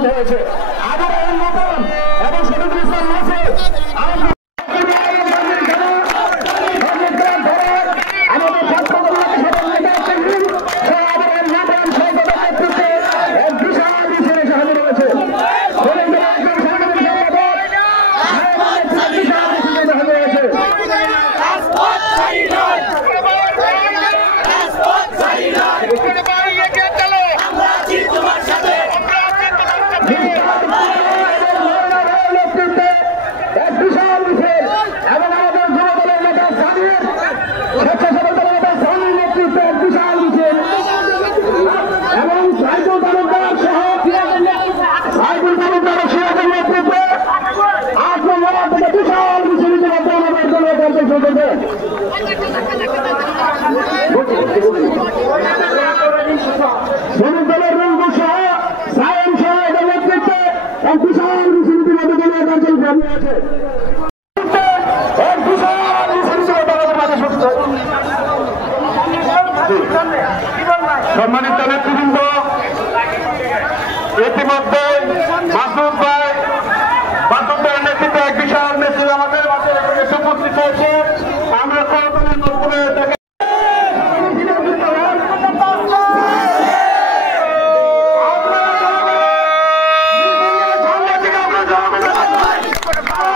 উপস্থিত হয়েছে। আবার নতুন এবং শহীদুল ইসলাম নাসির সম্মানিত নেতৃবৃন্দ, ইতিমধ্যে মাসুদ ভাইয়ের নেতৃত্বে এক বিশাল মিছিল আমাদের মাঝে এসে উপস্থিত হয়েছে। আমরা সরকারের মাধ্যমে আমরা